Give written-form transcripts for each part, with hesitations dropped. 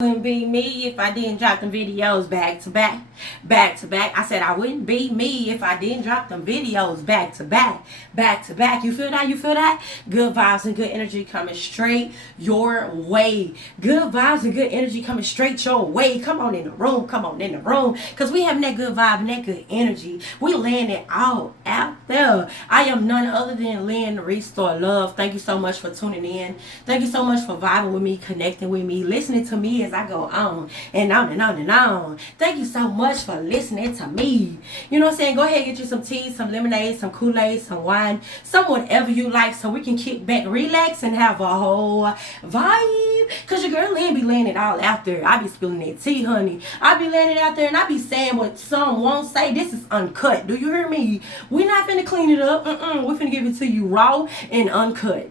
Wouldn't be me if I didn't drop them videos back to back, back to back. I said I wouldn't be me if I didn't drop them videos back to back, back to back. You feel that? You feel that? Good vibes and good energy coming straight your way. Good vibes and good energy coming straight your way. Come on in the room. Come on in the room. Because we having that good vibe and that good energy. We laying it all out there. I am none other than Lynn Restore Love. Thank you so much for tuning in. Thank you so much for vibing with me, connecting with me, listening to me as I go on and on and on and on. Thank you so much for listening to me. You know what I'm saying? Go ahead and get you some tea, some lemonade, some Kool-Aid, some wine, some whatever you like so we can kick back, relax, and have a whole vibe. Because your girl Lynn be laying it all out there. I be spilling that tea, honey. I be laying it out there and I be saying what some won't say. This is uncut. Do you hear me? We're not finna clean it up. We're finna give it to you raw and uncut.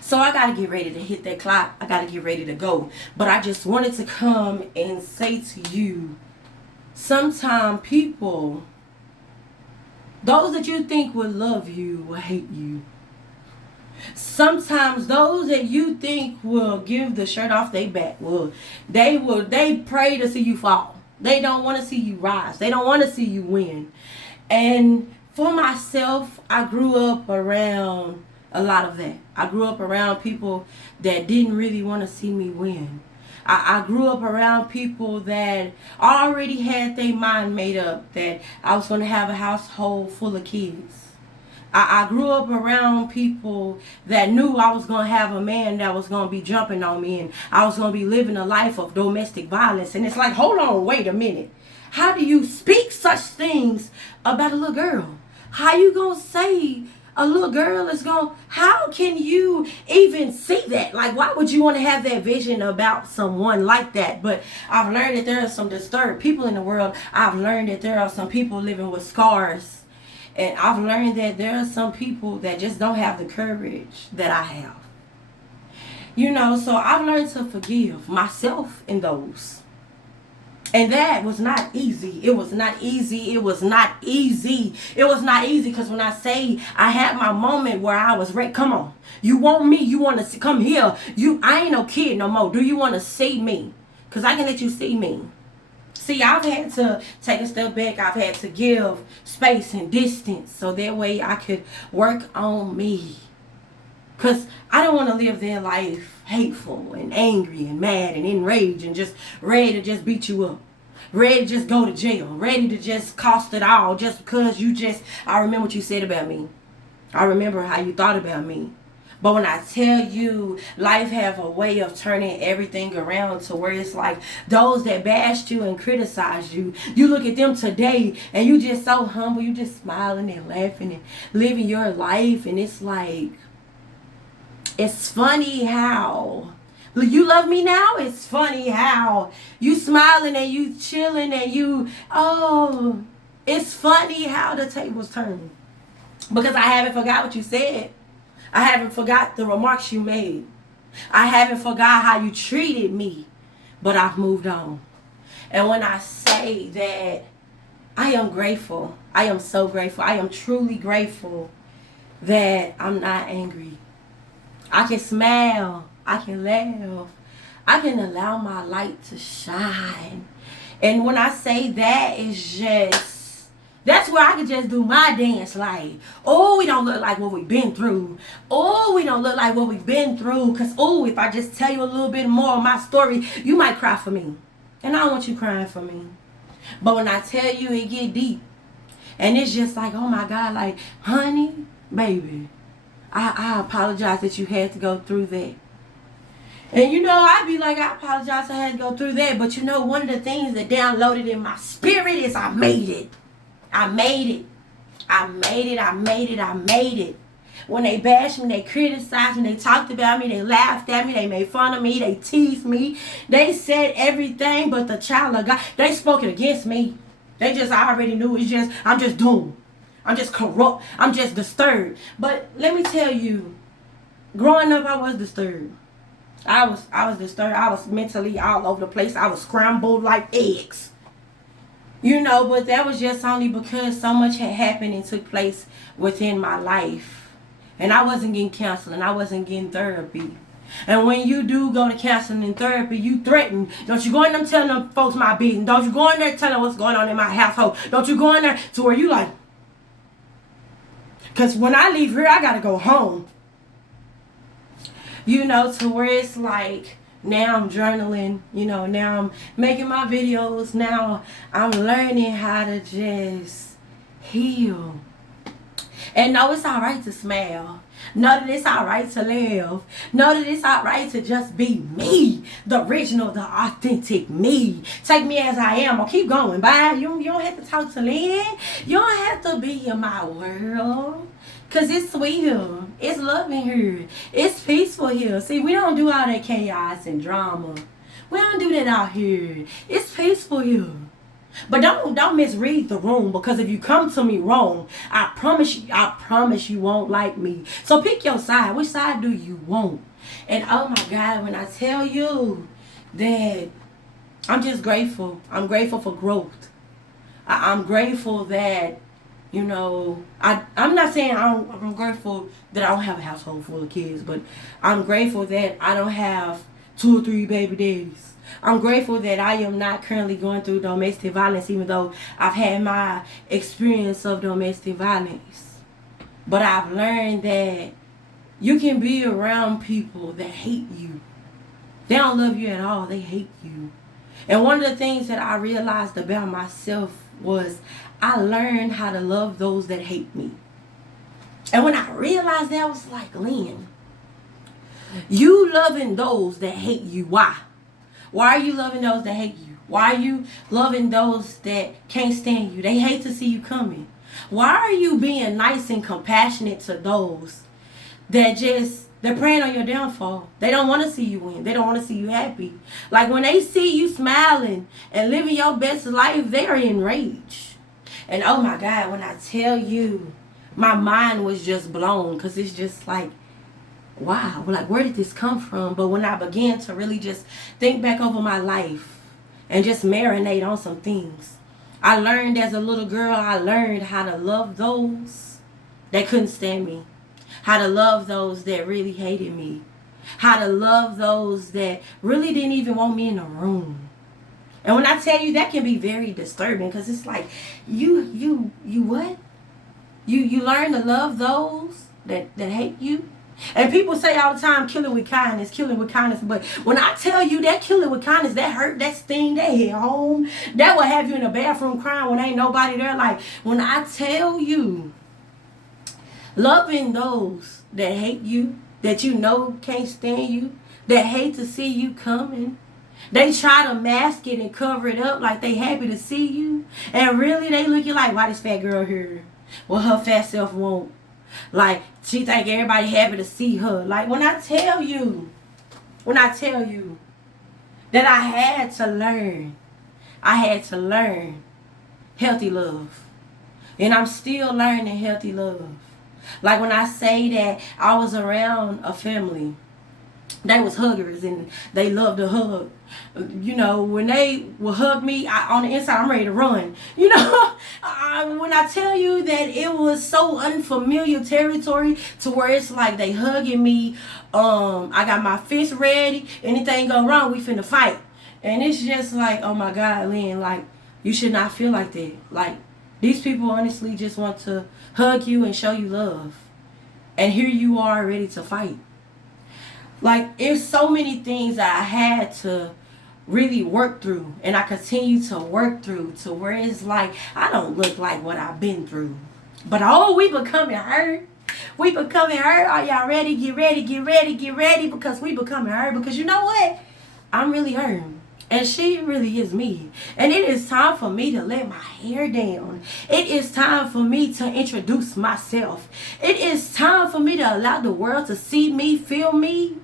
So I got to get ready to hit that clock. I got to get ready to go. But I just wanted to come and say to you, sometimes people, those that you think will love you will hate you. Sometimes those that you think will give the shirt off their back, they pray to see you fall. They don't want to see you rise. They don't want to see you win. And for myself, I grew up around a lot of that. I grew up around people that didn't really want to see me win. I grew up around people that already had their mind made up that I was going to have a household full of kids. I grew up around people that knew I was going to have a man that was going to be jumping on me and I was going to be living a life of domestic violence. And it's like, hold on, wait a minute. How do you speak such things about a little girl? How you going to say a little girl is going, how can you even see that? Like, why would you want to have that vision about someone like that? But I've learned that there are some disturbed people in the world. I've learned that there are some people living with scars. And I've learned that there are some people that just don't have the courage that I have. You know, so I've learned to forgive myself in those. And that was not easy. It was not easy. It was not easy. It was not easy because when I say I had my moment where I was ready, come on. You want me? You want to come here? I ain't no kid no more. Do you want to see me? Because I can let you see me. See, I've had to take a step back. I've had to give space and distance so that way I could work on me. Because I don't want to live their life hateful and angry and mad and enraged and just ready to just beat you up. Ready to just go to jail. Ready to just cost it all just because I remember what you said about me. I remember how you thought about me. But when I tell you, life have a way of turning everything around to where it's like those that bashed you and criticized you, you look at them today and you just so humble. You just smiling and laughing and living your life. And it's like, it's funny how you love me now. It's funny how you smiling and you chilling and it's funny how the tables turn. Because I haven't forgot what you said. I haven't forgot the remarks you made. I haven't forgot how you treated me. But I've moved on. And when I say that, I am grateful. I am so grateful. I am truly grateful that I'm not angry. I can smile. I can laugh. I can allow my light to shine. And when I say that, it's just, that's where I can just do my dance like, oh, we don't look like what we've been through. Oh, we don't look like what we've been through. Because, oh, if I just tell you a little bit more of my story, you might cry for me. And I don't want you crying for me. But when I tell you, it get deep. And it's just like, oh, my God, like, honey, baby, I apologize that you had to go through that. And you know, I'd be like, I apologize I had to go through that. But you know, one of the things that downloaded in my spirit is I made it. I made it. I made it. I made it. I made it. When they bashed me, they criticized me, they talked about me, they laughed at me, they made fun of me, they teased me. They said everything but the child of God. They spoke it against me. I already knew I'm just doomed. I'm just corrupt. I'm just disturbed. But let me tell you, growing up, I was disturbed. I was disturbed. I was mentally all over the place. I was scrambled like eggs. You know, but that was just only because so much had happened and took place within my life. And I wasn't getting counseling. I wasn't getting therapy. And when you do go to counseling and therapy, you threaten. Don't you go in there telling them folks my business. Don't you go in there telling what's going on in my household. Don't you go in there to where you like, because when I leave here, I got to go home. You know, to where it's like, now I'm journaling, you know, now I'm making my videos. Now I'm learning how to just heal. And know it's all right to smile. Know that it's all right to live. Know that it's all right to just be me. The original, the authentic me. Take me as I am. I'll keep going. Bye. You don't have to talk to Lynn. You don't have to be in my world. Because it's sweet here. It's loving here. It's peaceful here. See, we don't do all that chaos and drama. We don't do that out here. It's peaceful here. But don't misread the room, because if you come to me wrong, I promise you won't like me. So pick your side. Which side do you want? And oh my God, when I tell you that I'm just grateful. I'm grateful for growth. I'm grateful that, you know, I'm not saying I'm grateful that I don't have a household full of kids, but I'm grateful that I don't have 2 or 3 baby daddies. I'm grateful that I am not currently going through domestic violence, even though I've had my experience of domestic violence. But I've learned that you can be around people that hate you. They don't love you at all. They hate you. And one of the things that I realized about myself was I learned how to love those that hate me. And when I realized that, I was like, Lynn, you loving those that hate you. Why? Why are you loving those that hate you? Why are you loving those that can't stand you? They hate to see you coming. Why are you being nice and compassionate to those that they're preying on your downfall? They don't want to see you win. They don't want to see you happy. Like when they see you smiling and living your best life, they are enraged. And oh my God, when I tell you, my mind was just blown, because it's just like, wow, like where did this come from? But when I began to really just think back over my life and just marinate on some things, I learned as a little girl, I learned how to love those that couldn't stand me, how to love those that really hated me, how to love those that really didn't even want me in the room. And when I tell you, that can be very disturbing, because it's like, you what? You learn to love those that hate you. And people say all the time, killing with kindness, killing with kindness. But when I tell you that killing with kindness, that hurt, that sting, that hit home, that will have you in the bathroom crying when ain't nobody there. Like, when I tell you, loving those that hate you, that you know can't stand you, that hate to see you coming, they try to mask it and cover it up like they happy to see you. And really, they looking like, why this fat girl here? Well, her fat self won't. Like, she think everybody happy to see her. Like, when I tell you that I had to learn healthy love. And I'm still learning healthy love. Like when I say that I was around a family, they was huggers and they loved to hug. You know, when they will hug me, on the inside, I'm ready to run. You know, when I tell you that it was so unfamiliar territory to where it's like they hugging me. I got my fist ready. Anything go wrong, we finna fight. And it's just like, oh my God, Lynn, like, you should not feel like that. Like, these people honestly just want to hug you and show you love. And here you are ready to fight. Like, it's so many things I had to really work through, and I continue to work through, to where it's like, I don't look like what I've been through. But oh, we becoming hurt. We becoming hurt. Are y'all ready? Get ready, get ready, get ready, because we becoming hurt. Because you know what? I'm really hurting. And she really is me. And it is time for me to let my hair down. It is time for me to introduce myself. It is time for me to allow the world to see me, feel me,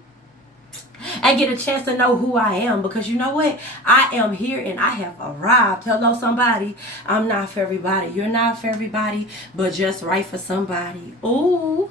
and get a chance to know who I am. Because you know what? I am here and I have arrived. Hello, somebody. I'm not for everybody. You're not for everybody, but just right for somebody. Ooh.